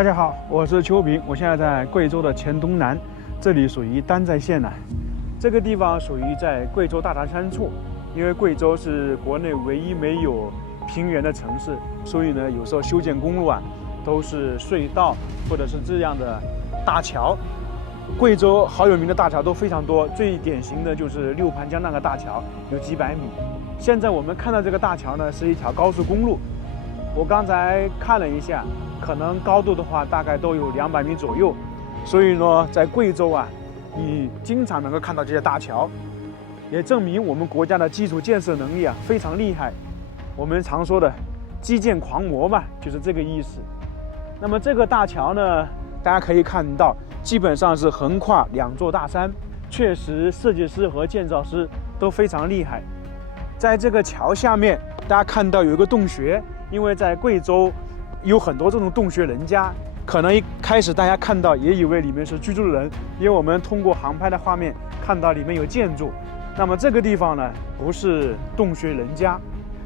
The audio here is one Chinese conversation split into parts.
大家好，我是邱平，我现在在贵州的黔东南，这里属于丹寨县呢。这个地方属于在贵州大潭山处，因为贵州是国内唯一没有平原的城市，所以呢，有时候修建公路啊，都是隧道或者是这样的大桥。贵州好有名的大桥都非常多，最典型的就是六盘江那个大桥，有几百米。现在我们看到这个大桥呢，是一条高速公路。我刚才看了一下，可能高度的话大概都有200米左右。所以呢，在贵州啊，你经常能够看到这些大桥，也证明我们国家的基础建设能力啊非常厉害。我们常说的基建狂魔嘛，就是这个意思。那么这个大桥呢，大家可以看到，基本上是横跨2座大山，确实设计师和建造师都非常厉害。在这个桥下面，大家看到有一个洞穴，因为在贵州有很多这种洞穴人家，可能一开始大家看到也以为里面是居住的人，因为我们通过航拍的画面看到里面有建筑。那么这个地方呢，不是洞穴人家。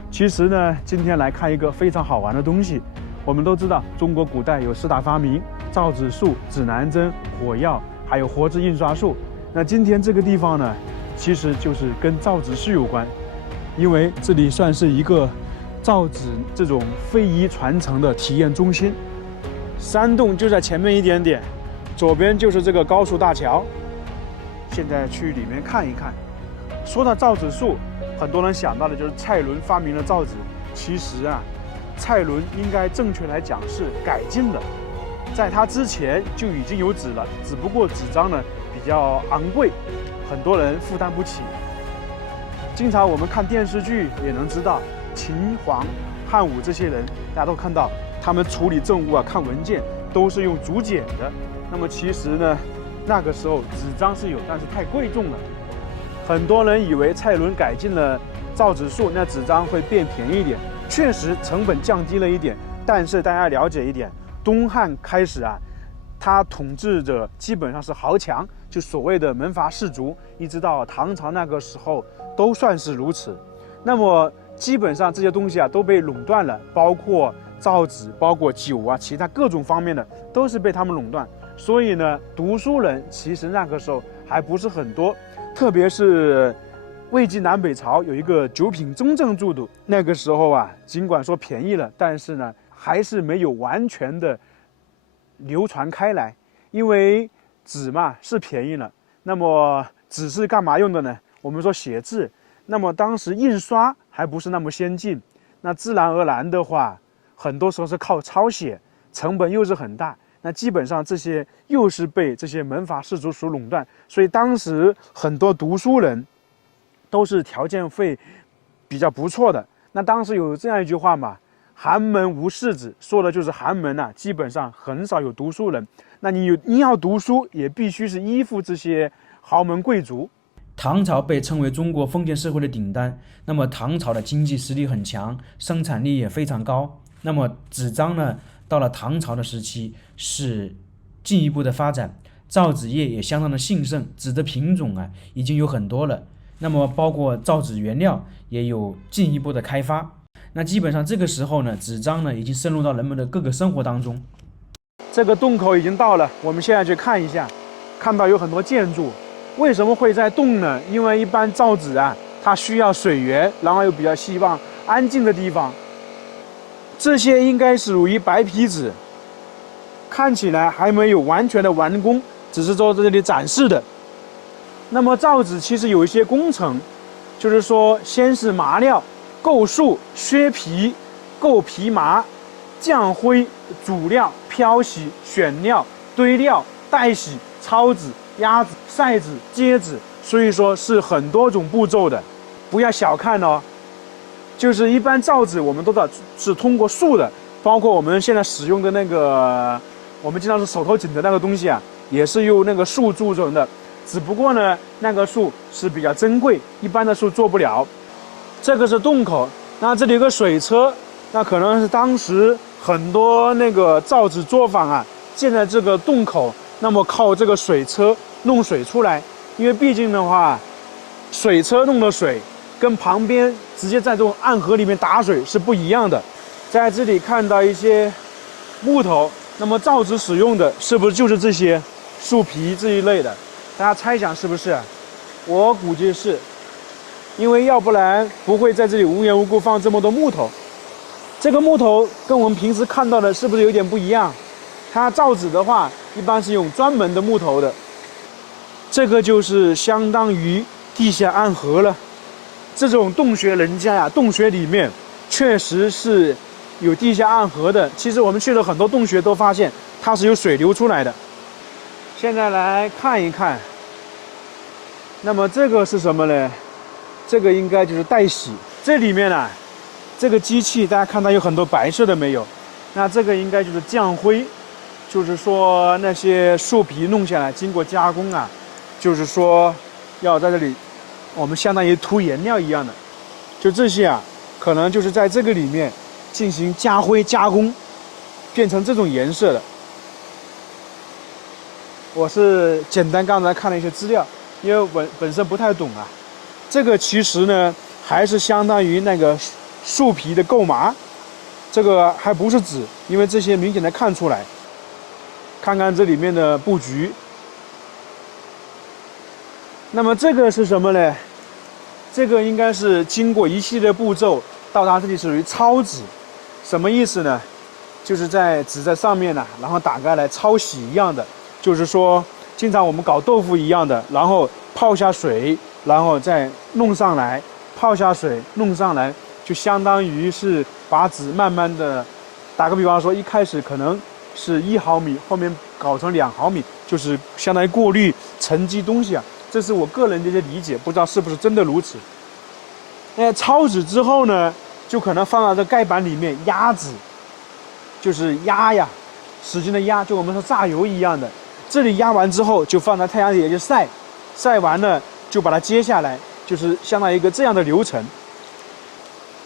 其实呢，今天来看一个非常好玩的东西。我们都知道，中国古代有4大发明：造纸术、指南针、火药，还有活字印刷术。那今天这个地方呢，其实就是跟造纸术有关，因为这里算是一个造纸这种非遗传承的体验中心。山洞就在前面一点点，左边就是这个高速大桥。现在去里面看一看。说到造纸术，很多人想到的就是蔡伦发明了造纸。其实啊，蔡伦应该正确来讲是改进了，在他之前就已经有纸了，只不过纸张呢比较昂贵，很多人负担不起。经常我们看电视剧也能知道，秦皇汉武这些人，大家都看到他们处理政务啊、看文件都是用竹简的。那么其实呢，那个时候纸张是有，但是太贵重了。很多人以为蔡伦改进了造纸术，那纸张会变便宜一点，确实成本降低了一点。但是大家了解一点，东汉开始啊，他统治着基本上是豪强，就所谓的门阀士族，一直到唐朝那个时候都算是如此。那么基本上这些东西啊都被垄断了，包括造纸、包括酒啊，其他各种方面的都是被他们垄断。所以呢，读书人其实那个时候还不是很多。特别是魏晋南北朝有一个九品中正制度，那个时候啊，尽管说便宜了，但是呢，还是没有完全的流传开来。因为纸嘛是便宜了，那么纸是干嘛用的呢？我们说写字，那么当时印刷还不是那么先进，那自然而然的话，很多时候是靠抄写，成本又是很大。那基本上这些又是被这些门阀士族所垄断，所以当时很多读书人都是条件会比较不错的。那当时有这样一句话嘛，寒门无士子，说的就是寒门啊，基本上很少有读书人。那你要读书，也必须是依附这些豪门贵族。唐朝被称为中国封建社会的顶端，那么唐朝的经济实力很强，生产力也非常高。那么纸张呢，到了唐朝的时期是进一步的发展，造纸业也相当的兴盛，纸的品种啊已经有很多了。那么包括造纸原料也有进一步的开发。那基本上这个时候呢，纸张呢已经深入到人们的各个生活当中。这个洞口已经到了，我们现在去看一下，看到有很多建筑。为什么会在洞呢？因为一般造纸啊，它需要水源，然后又比较希望安静的地方。这些应该属于白皮纸，看起来还没有完全的完工，只是说在这里展示的。那么造纸其实有一些工程，就是说先是麻料、构树、削皮、构皮麻、降灰、煮料、漂洗、选料、堆料、代洗、抄纸、压纸、晒纸、接纸，所以说是很多种步骤的，不要小看哦。就是一般造纸我们都知道是通过树的，包括我们现在使用的那个我们经常是手头紧的那个东西啊，也是用那个树铸成的，只不过呢那个树是比较珍贵，一般的树做不了。这个是洞口，那这里有个水车，那可能是当时很多那个造纸作坊啊建在这个洞口，那么靠这个水车弄水出来。因为毕竟的话，水车弄的水跟旁边直接在这种暗河里面打水是不一样的。在这里看到一些木头，那么造纸使用的是不是就是这些树皮这一类的？大家猜想是不是？我估计是，因为要不然不会在这里无缘无故放这么多木头。这个木头跟我们平时看到的是不是有点不一样？它造纸的话，一般是用专门的木头的。这个就是相当于地下暗河了。这种洞穴人家呀，洞穴里面确实是有地下暗河的。其实我们去了很多洞穴，都发现它是有水流出来的。现在来看一看，那么这个是什么呢？这个应该就是带洗。这里面啊，这个机器大家看到有很多白色的没有？那这个应该就是降灰，就是说那些树皮弄下来，经过加工啊，就是说要在这里，我们相当于涂颜料一样的，就这些啊，可能就是在这个里面进行加灰加工，变成这种颜色的。我是简单刚才看了一些资料，因为我本身不太懂啊。这个其实呢，还是相当于那个树皮的构麻，这个还不是纸，因为这些明显的看出来。看看这里面的布局。那么这个是什么呢？这个应该是经过一系列步骤到达这里，属于焯纸。什么意思呢？就是在纸在上面呢，然后打开来焯洗一样的。就是说，经常我们搞豆腐一样的，然后泡下水，然后再弄上来，泡下水弄上来，就相当于是把纸慢慢的，打个比方说，一开始可能是1毫米，后面搞成2毫米，就是相当于过滤沉积东西啊。这是我个人的一些理解，不知道是不是真的如此。那焯纸之后呢，就可能放到这盖板里面压纸，就是压呀，使劲的压，就我们说榨油一样的。这里压完之后，就放在太阳底下去晒，晒完了就把它揭下来，就是相当于一个这样的流程。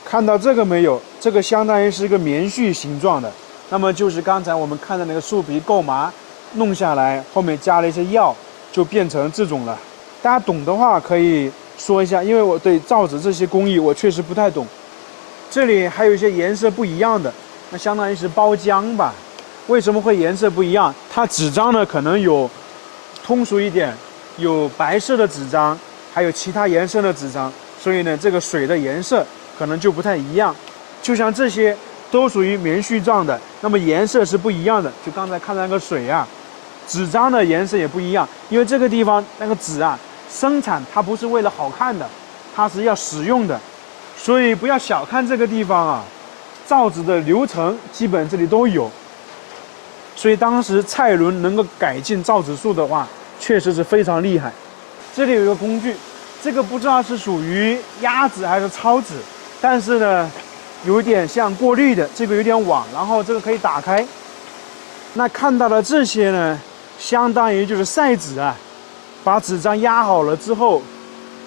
看到这个没有？这个相当于是一个棉絮形状的，那么就是刚才我们看的那个树皮构麻弄下来，后面加了一些药，就变成这种了。大家懂的话可以说一下，因为我对造纸这些工艺我确实不太懂。这里还有一些颜色不一样的，那相当于是包浆吧。为什么会颜色不一样？它纸张呢可能有通俗一点，有白色的纸张，还有其他颜色的纸张，所以呢这个水的颜色可能就不太一样。就像这些都属于棉絮状的，那么颜色是不一样的。就刚才看到那个水啊，纸张的颜色也不一样，因为这个地方那个纸啊生产它不是为了好看的，它是要使用的，所以不要小看这个地方啊，造纸的流程基本这里都有。所以当时蔡伦能够改进造纸术的话，确实是非常厉害。这里有一个工具，这个不知道是属于压纸还是焯纸，但是呢，有点像过滤的，这个有点网，然后这个可以打开。那看到的这些呢，相当于就是晒纸啊，把纸张压好了之后，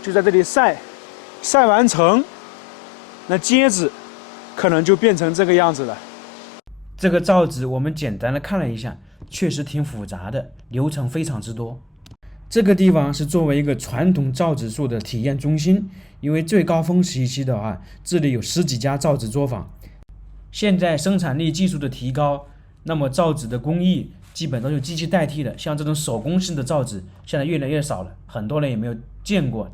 就在这里晒，晒完成，那接纸可能就变成这个样子了。这个造纸我们简单的看了一下，确实挺复杂的，流程非常之多。这个地方是作为一个传统造纸术的体验中心，因为最高峰时期的话，这里有10几家造纸作坊。现在生产力技术的提高，那么造纸的工艺基本都是机器代替的，像这种手工性的造纸现在越来越少了，很多人也没有见过